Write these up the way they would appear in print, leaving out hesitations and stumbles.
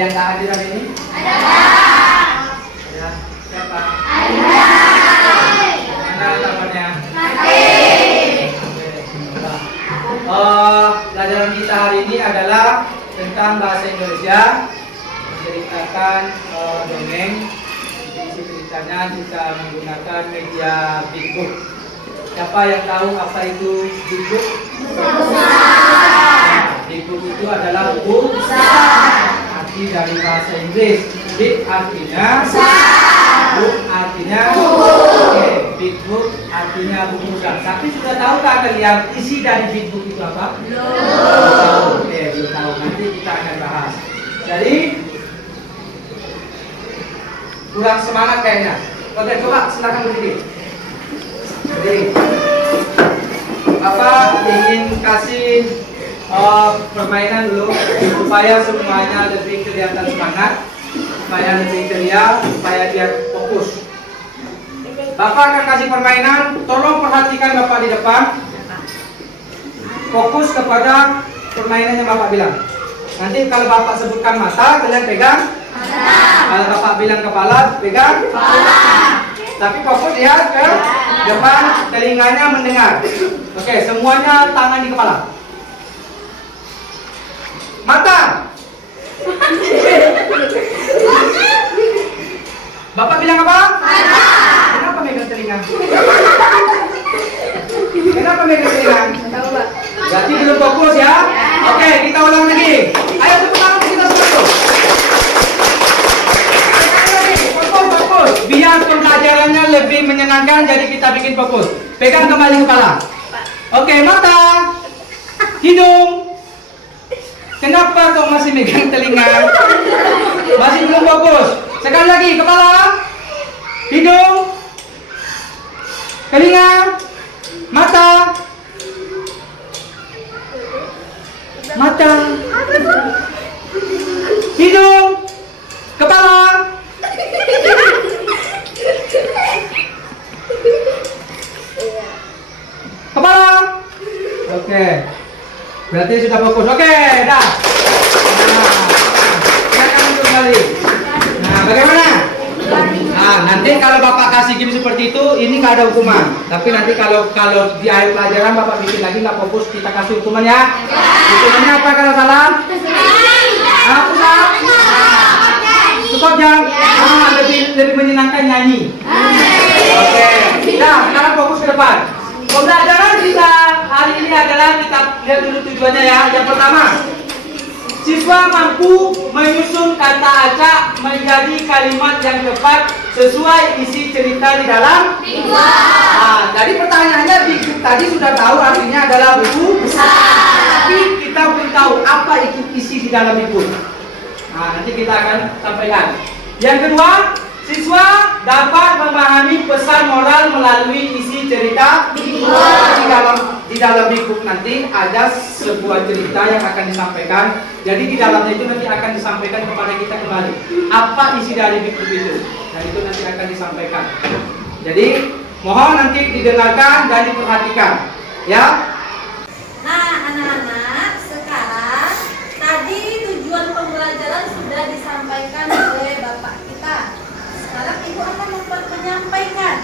yang nggak hadir hari ini? Ada. Siapa? Ada. Mana namanya? Pelajaran kita hari ini adalah tentang bahasa Indonesia, menceritakan dongeng. Isi ceritanya kita menggunakan media Big Book. Siapa yang tahu apa itu Big Book? Big Book itu adalah buku besar. Arti dari bahasa Inggris. Big artinya besar. Book artinya buku. Big Book artinya buku besar. Tapi sudah tahukah kalian isi dari Big Book itu apa? Belum. Belum tahu. Nanti kita akan bahas. Jadi kurang semangat kayaknya. Oke, coba silakan berdiri. Berdiri. Bapak ingin kasih permainan dulu supaya semuanya lebih kelihatan semangat, supaya lebih ceria, supaya dia fokus. Bapak akan kasih permainan, tolong perhatikan Bapak di depan. Fokus kepada permainan yang Bapak bilang. Nanti kalau Bapak sebutkan mata, kalian pegang mata. Kalau Bapak bilang kepala, pegang kepala. Tapi fokus lihat ke depan, telinganya mendengar. Oke, semuanya tangan di kepala. Mata. Bapak bilang apa? Mata. Kenapa megang telinga? Kenapa megang telinga? Berarti belum fokus ya? Oke, kita ulang lagi. Ayo tepuk tangan kita semua. Fokus. Biar pembelajarannya lebih menyenangkan, jadi kita bikin fokus. Pegang kembali kepala. Oke, mata. Hidung. Kenapa kok masih megang telinga? Masih belum fokus. Sekali lagi, kepala, hidung, telinga, mata, hidung, kepala, kepala. Oke. Berarti sudah fokus. Oke, dah. Silakan untuk kembali. Nah, bagaimana? Nah, nanti kalau Bapak kasih game seperti itu, ini nggak ada hukuman. Tapi nanti kalau di akhir pelajaran Bapak bikin lagi nggak fokus, kita kasih hukuman ya. Hukumannya apa kalau salah? Cukup jam. Lebih menyenangkan nyanyi. Oke. Nah, sekarang fokus ke depan. Pembelajaran kita hari ini adalah kita lihat dulu tujuannya ya. Yang pertama, siswa mampu menyusun kata acak menjadi kalimat yang tepat sesuai isi cerita di dalam buku. Nah, jadi pertanyaannya buku tadi sudah tahu artinya adalah buku besar. Tapi kita belum tahu apa itu isi di dalam buku. Nah, nanti kita akan sampaikan. Yang kedua, siswa dapat memahami pesan moral melalui isi cerita di dalam buku nanti ada sebuah cerita yang akan disampaikan. Jadi di dalamnya itu nanti akan disampaikan kepada kita kembali apa isi dari buku itu. Dan itu nanti akan disampaikan. Jadi mohon nanti didengarkan dan diperhatikan, ya. Nah, anak-anak, sekarang tadi tujuan pembelajaran sudah disampaikan oleh Bapak kita. Sekarang Ibu akan menyampaikan.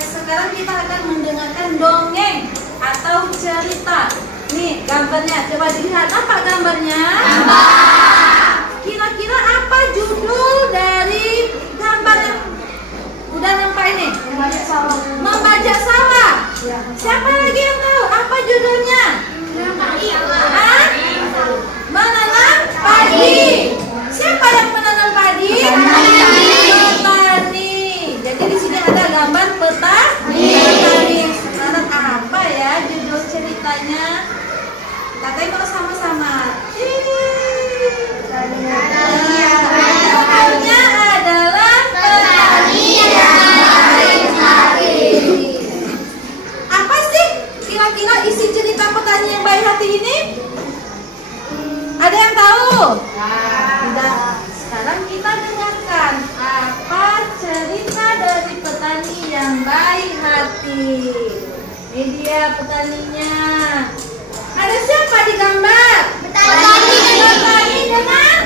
Sekarang kita akan mendengarkan dongeng atau cerita. Nih gambarnya, coba dilihat apa gambarnya? Kira-kira apa judul dari gambar yang udah nampak ini? Membajak sawah. Siapa lagi yang tahu apa judulnya? Menanam padi. Siapa yang menanam padi? Petani. Jadi di sini ada gambar petani. Sekarang apa ya judul ceritanya? Kita tengok sama-sama. Judulnya adalah petani yang baik hati. Apa sih kira-kira isi cerita petani yang baik hati ini? Ada yang tahu? Tidak. Sekarang kita dengarkan apa cerita dari petani yang baik hati. Ini dia petaninya. Ada siapa di gambar? Petani dengan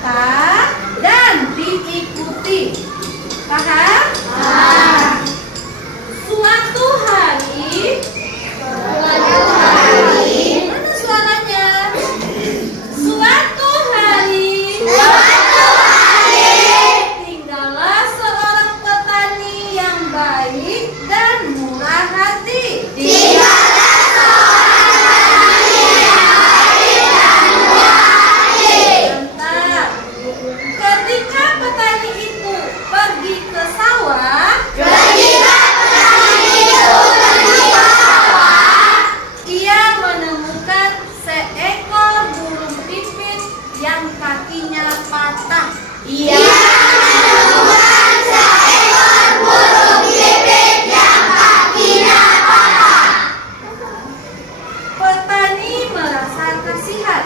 cerita dan diikuti. Paham? Suatu hari. Mana suaranya? Suatu hari. Tinggallah seorang petani yang baik dan murah hati. Mantap. Ketika petani itu pergi ke sawah, ia menemukan seekor burung pipit yang kakinya patah. Petani merasa kasihan.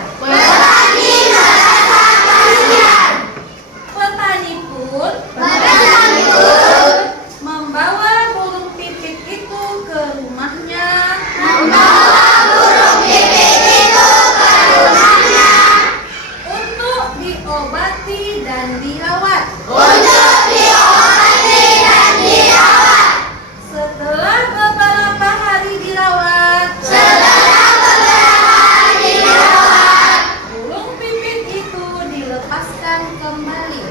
Petani pun membawa burung pipit itu ke rumahnya. Untuk diobati dan dirawat. Setelah beberapa hari dirawat, burung pipit itu dilepaskan kembali.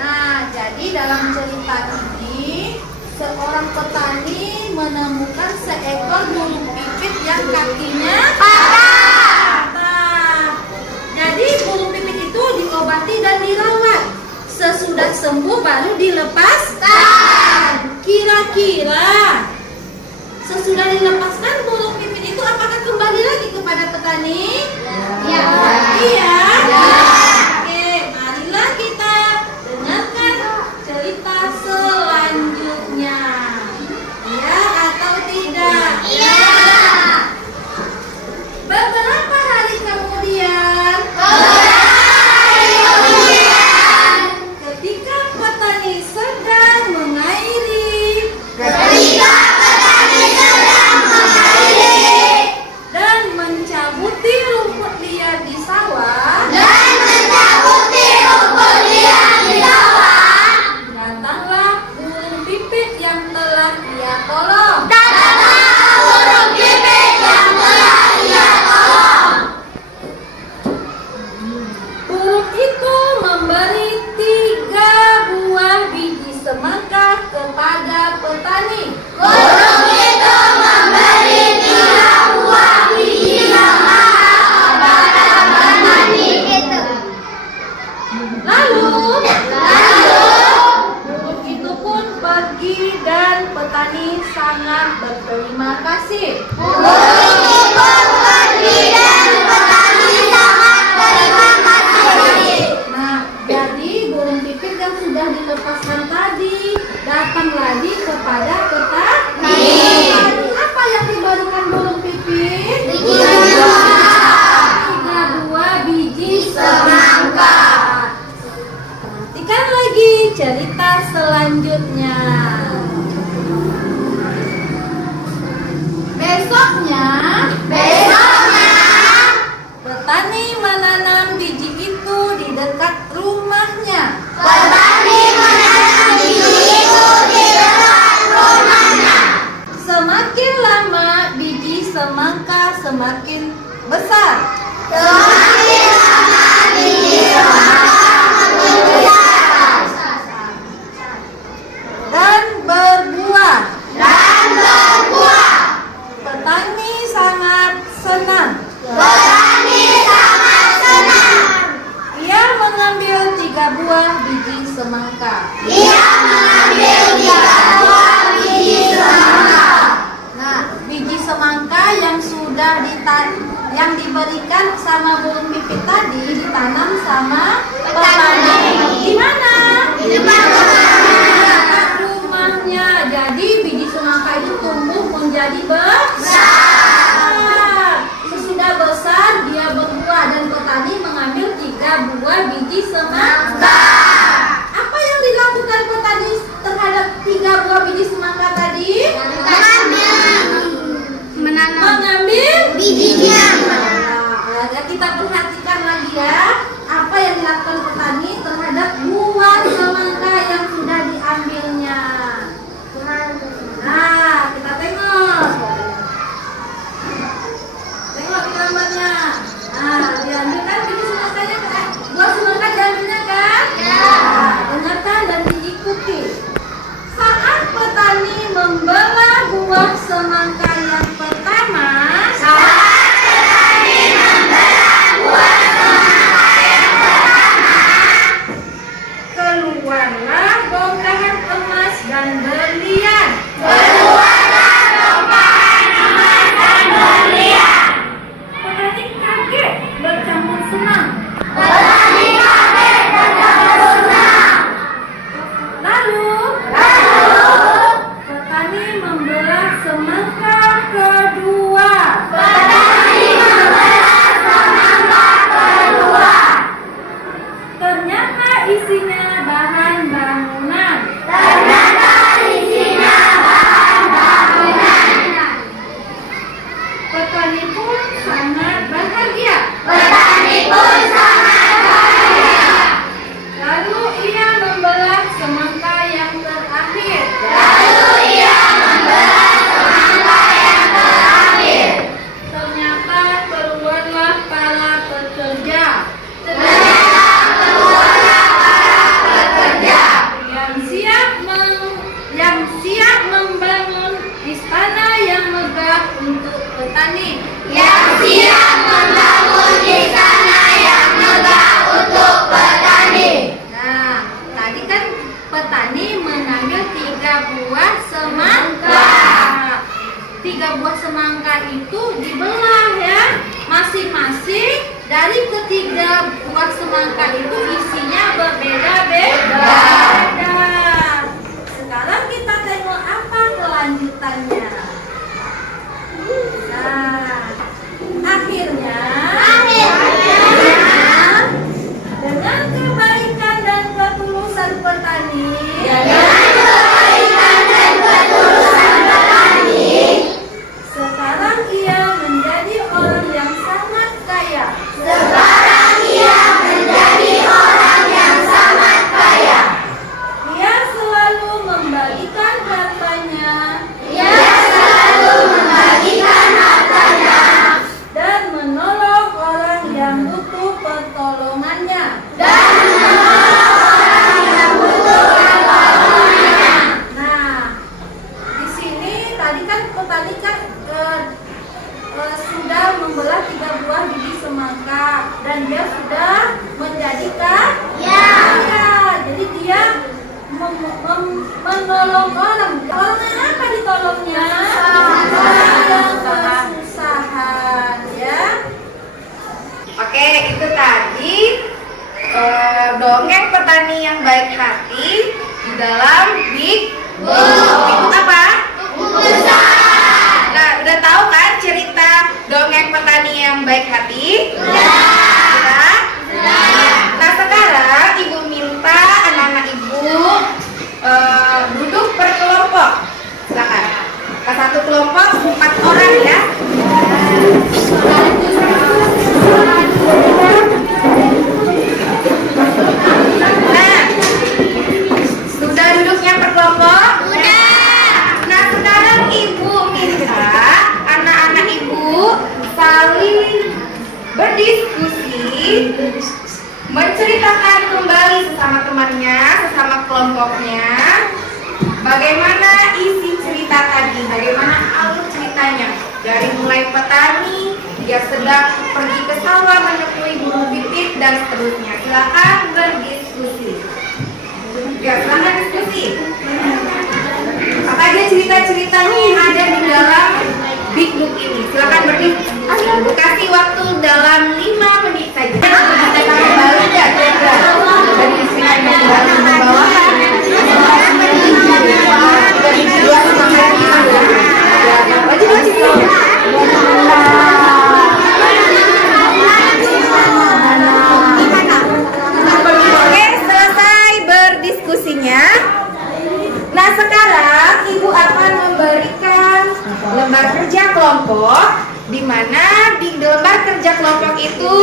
Nah, jadi dalam cerita ini, seorang petani menemukan seekor burung pipit yang kakinya patah. Jadi burung pipit itu diobati dan dirawat. Sesudah sembuh baru dilepaskan. Kira-kira sesudah dilepaskan burung pipit itu apakah kembali lagi kepada petani? Iya. Oke, marilah kita dengarkan cerita selanjutnya. Ya atau tidak? Beberapa hari kemudian, ketika petani sedang mengairi dan mencabuti rumput liar di sawah, datanglah burung pipit yang telah ia tolong. Burung itu memberi 3 buah biji semangka kepada petani. Lalu burung itu pun pergi dan petani sangat berterima kasih. Nah, jadi burung pipit yang sudah dilepaskan tadi datang lagi kepada petani. Apa yang diberikan burung pipit? 3 buah biji semangka. Perhatikan lagi cerita selanjutnya. Besoknya petani menanam biji itu di dekat rumahnya. Semakin lama biji semangka semakin besar. Dan berbuah. Petani sangat senang. Ia mengambil 3 buah biji semangka. Nah, biji semangka yang sudah diberikan kita perhatikan lagi ya, apa yang dilakukan petani terhadap buah semangka yang sudah diambilnya. Nah, kita tengok. Tengok gambarnya. Nah, diambil kan ini semangkanya kan? Buah semangka diambilnya kan? Ya. Nah, dengarkan dan diikuti. Saat petani membelah buah semangka yang pertama, keluarlah bongkahan emas dan berlian. Petani kaget bercampur senang. Lalu petani membelah semangka kedua. Ternyata isinya bahan bangunan. Petani pun sangat bahagia. Lalu ia membelah semangka yang terakhir. Ternyata keluarlah para pekerja. Yang siap membangun istana yang megah untuk petani. Nah, tadi kan petani mengambil 3 buah semangka. 3 buah semangka itu dibelah ya. Masing-masing dari ketiga buah semangka itu isinya berbeda-beda. Sekarang kita tengok apa kelanjutannya. Nah, akhirnya dengan kebaikan dan ketulusan petani, sekarang ia menjadi orang yang sangat kaya. Ia selalu membagikan hartanya dan menolong orang yang butuh pertolongannya. Nah, di sini tadi kan petani kan sudah membelah 3 buah biji semangka dan dia sudah menjadi kaya. Jadi dia menolong orang. Orang apa ditolongnya? Orang yang kesusahan ya. Oke, itu tadi dongeng petani yang baik hati di dalam Big Book. Itu apa? Nah, udah tahu kan cerita dongeng petani yang baik hati? Sudah? Nah, sekarang Ibu minta anak-anak Ibu duduk berkelompok. Silakan. Ke satu kelompok 4 orang ya. Nah, sudah duduknya per kelompok? Nah, sekarang Ibu minta anak-anak Ibu saling berdiskusi, menceritakan kembali sesama temannya, sesama kelompoknya, bagaimana isi cerita tadi, bagaimana alur ceritanya. Dari mulai petani, dia sedang pergi ke sawah menemui burung pipit dan seterusnya. Silakan berdiskusi. Ya, silakan diskusi. Apa aja cerita-ceritanya yang ada di dalam Big Book ini? Silakan berdiskusi. Ibu kasih waktu dalam 5 menit saja. Kita kembali dan dari istilah yang baru membawakan. Oke, selesai berdiskusinya. Nah, sekarang Ibu akan memberikan lembar kerja kelompok, di mana di lembar kerja kelompok itu itu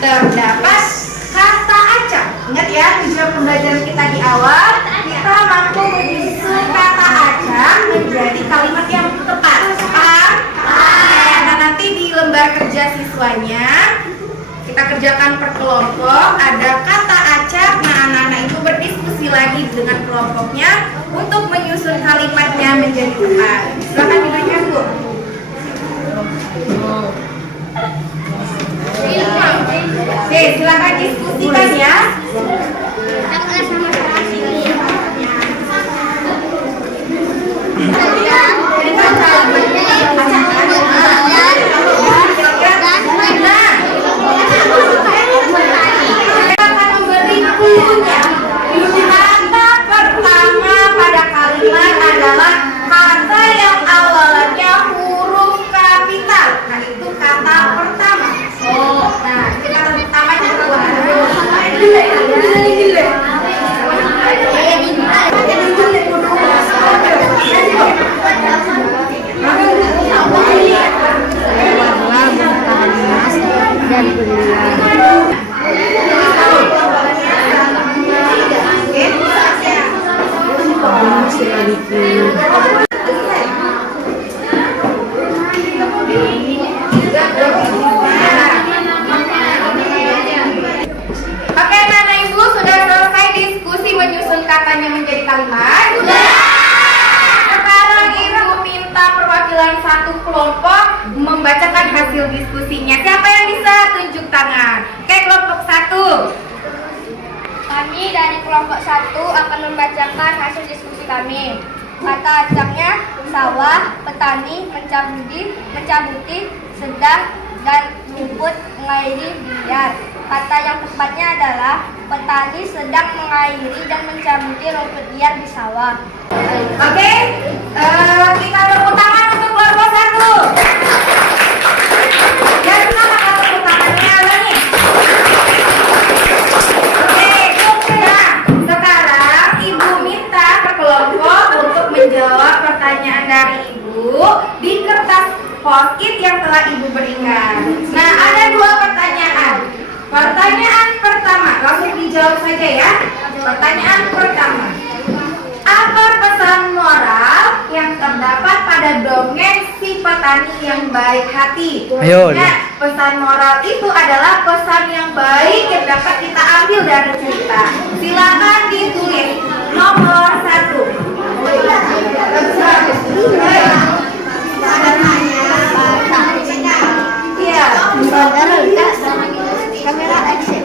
terdapat kata acak. Ingat ya, tujuan pembelajaran kita di awal, kita mampu menyusun kata acak menjadi kalimat yang tepat. Paham? Nah, nanti di lembar kerja siswanya kita kerjakan per kelompok, ada kata acak. Nah, anak-anak itu berdiskusi lagi dengan kelompoknya untuk menyusun kalimatnya menjadi tepat. Silakan diberikan, Bu. Oke, silakan diskusikan ya. Kata pertama pada kalimat adalah kata yang awalannya huruf kapital. Nah, itu kata pertama. Nah, kita pertama yang kedua. Oke, Nana Ibu sudah selesai diskusi menyusun katanya menjadi kalimat? Sudah. Sekarang Ibu minta perwakilan satu kelompok membacakan hasil diskusinya. Siapa yang bisa tunjuk tangan? Oke, kelompok 1. Kami dari kelompok 1 akan membacakan hasil diskusi kami. Kata acaknya sawah, petani, mencabuti, sedang, dan rumput mengairi biliar. Kata yang tepatnya adalah petani sedang mengairi dan mencabuti rumput liar di sawah. Oke, kita tepuk tangan untuk kelompok 1. Ya, silakan tepuk tangannya lagi. Oke, nah sekarang Ibu minta ke kelompok untuk menjawab pertanyaan dari Ibu di kertas post-it yang telah Ibu berikan. Nah, ada 2 pertanyaan. Pertanyaan pertama, langsung dijawab saja ya. Pertanyaan pertama, apa pesan moral yang terdapat pada dongeng si petani yang baik hati? Ayo. Nah, pesan moral itu adalah pesan yang baik yang dapat kita ambil dari cerita. Silakan ditulis nomor 1. Iya. Kamera action.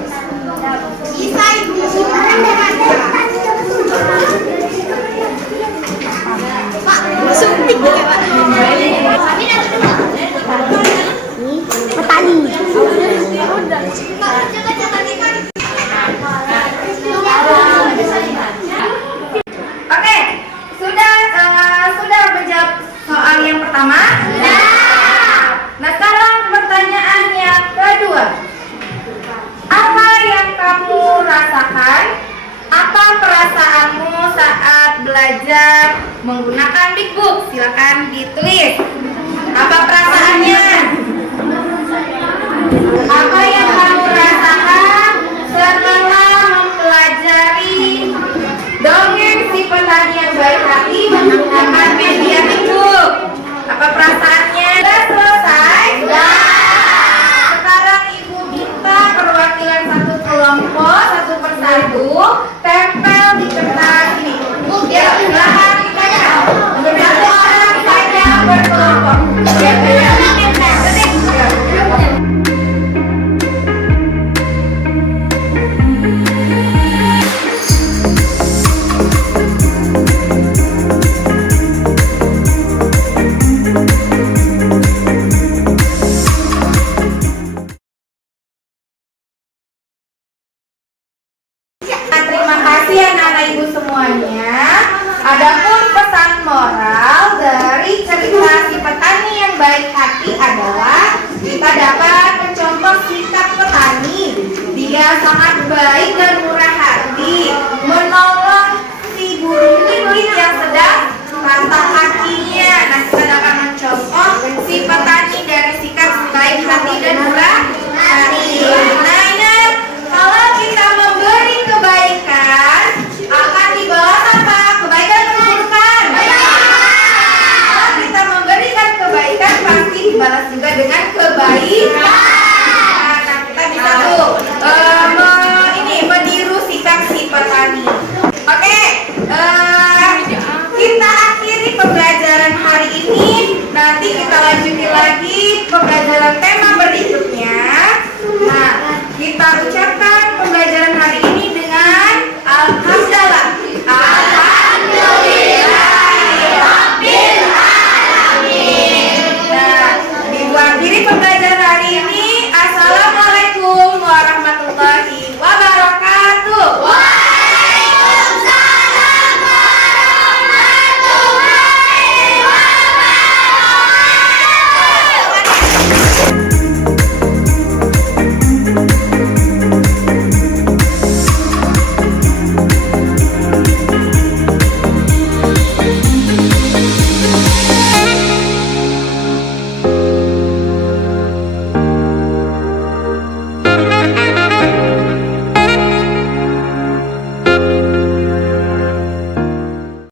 Oke, sudah menjawab soal yang pertama? Nah, sekarang pertanyaan yang kedua. Apa yang kamu rasakan? Apa perasaanmu saat belajar menggunakan Big Book? Silakan ditulis. Apa perasaannya? Apa yang kamu rasakan setelah mempelajari dongeng si petani yang baik hati menggunakan media Big Book? Apa perasaannya? Sudah selesai? Sekarang Ibu minta perwakilan satu kelompok satu persatu tempel di kertas ini. Ya, silakan dibaca. Satu orang saja berkelompok. Terima kasih anak-anak Ibu semuanya. Adapun pesan moral dari cerita si petani yang baik hati adalah kita dapat mencontoh sikap petani. Dia sangat baik dan murah hati, menolong si burung pipit yang sedang patah kakinya. Nah, kita dapat mencontoh si petani dari sikap baik hati dan murah